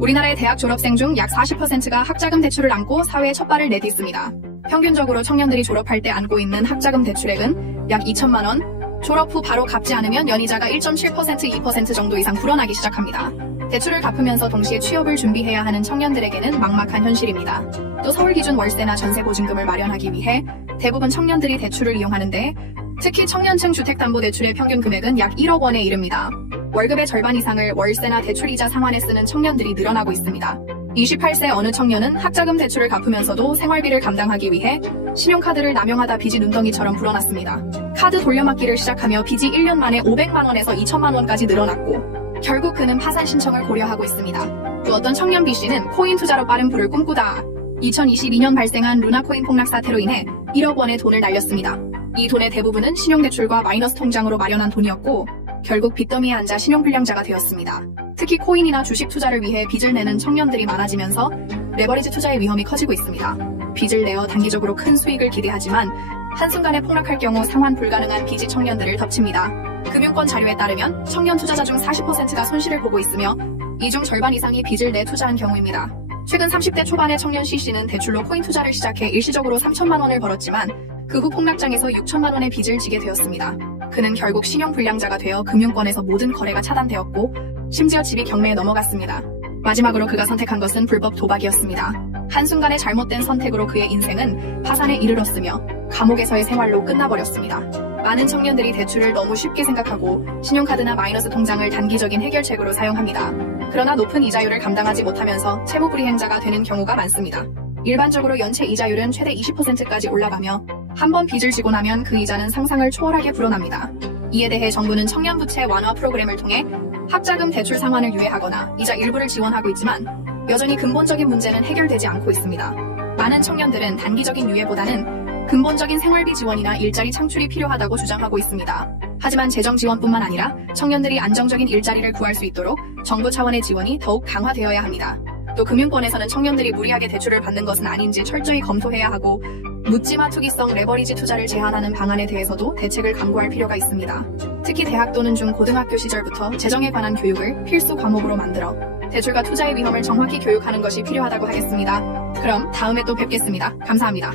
우리나라의 대학 졸업생 중 약 40%가 학자금 대출을 안고 사회에 첫 발을 내딛습니다. 평균적으로 청년들이 졸업할 때 안고 있는 학자금 대출액은 약 2천만 원, 졸업 후 바로 갚지 않으면 연이자가 1.7%, 2% 정도 이상 불어나기 시작합니다. 대출을 갚으면서 동시에 취업을 준비해야 하는 청년들에게는 막막한 현실입니다. 또 서울 기준 월세나 전세 보증금을 마련하기 위해 대부분 청년들이 대출을 이용하는데 특히 청년층 주택담보대출의 평균 금액은 약 1억 원에 이릅니다. 월급의 절반 이상을 월세나 대출이자 상환에 쓰는 청년들이 늘어나고 있습니다. 28세 어느 청년은 학자금 대출을 갚으면서도 생활비를 감당하기 위해 신용카드를 남용하다 빚이 눈덩이처럼 불어났습니다. 카드 돌려막기를 시작하며 빚이 1년 만에 500만 원에서 2천만 원까지 늘어났고 결국 그는 파산 신청을 고려하고 있습니다. 또 어떤 청년 B씨는 코인 투자로 빠른 부를 꿈꾸다 2022년 발생한 루나코인 폭락 사태로 인해 1억 원의 돈을 날렸습니다. 이 돈의 대부분은 신용대출과 마이너스 통장으로 마련한 돈이었고 결국 빚더미에 앉아 신용불량자가 되었습니다. 특히 코인이나 주식 투자를 위해 빚을 내는 청년들이 많아지면서 레버리지 투자의 위험이 커지고 있습니다. 빚을 내어 단기적으로 큰 수익을 기대하지만 한순간에 폭락할 경우 상환 불가능한 빚이 청년들을 덮칩니다. 금융권 자료에 따르면 청년 투자자 중 40%가 손실을 보고 있으며 이 중 절반 이상이 빚을 내 투자한 경우입니다. 최근 30대 초반의 청년 C씨는 대출로 코인 투자를 시작해 일시적으로 3천만 원을 벌었지만 그 후 폭락장에서 6천만 원의 빚을 지게 되었습니다. 그는 결국 신용불량자가 되어 금융권에서 모든 거래가 차단되었고 심지어 집이 경매에 넘어갔습니다. 마지막으로 그가 선택한 것은 불법 도박이었습니다. 한순간의 잘못된 선택으로 그의 인생은 파산에 이르렀으며 감옥에서의 생활로 끝나버렸습니다. 많은 청년들이 대출을 너무 쉽게 생각하고 신용카드나 마이너스 통장을 단기적인 해결책으로 사용합니다. 그러나 높은 이자율을 감당하지 못하면서 채무불이행자가 되는 경우가 많습니다. 일반적으로 연체 이자율은 최대 20%까지 올라가며 한 번 빚을 지고 나면 그 이자는 상상을 초월하게 불어납니다. 이에 대해 정부는 청년부채 완화 프로그램을 통해 학자금 대출 상환을 유예하거나 이자 일부를 지원하고 있지만 여전히 근본적인 문제는 해결되지 않고 있습니다. 많은 청년들은 단기적인 유예보다는 근본적인 생활비 지원이나 일자리 창출이 필요하다고 주장하고 있습니다. 하지만 재정 지원뿐만 아니라 청년들이 안정적인 일자리를 구할 수 있도록 정부 차원의 지원이 더욱 강화되어야 합니다. 또 금융권에서는 청년들이 무리하게 대출을 받는 것은 아닌지 철저히 검토해야 하고 묻지마 투기성 레버리지 투자를 제한하는 방안에 대해서도 대책을 강구할 필요가 있습니다. 특히 대학 또는 중고등학교 시절부터 재정에 관한 교육을 필수 과목으로 만들어 대출과 투자의 위험을 정확히 교육하는 것이 필요하다고 하겠습니다. 그럼 다음에 또 뵙겠습니다. 감사합니다.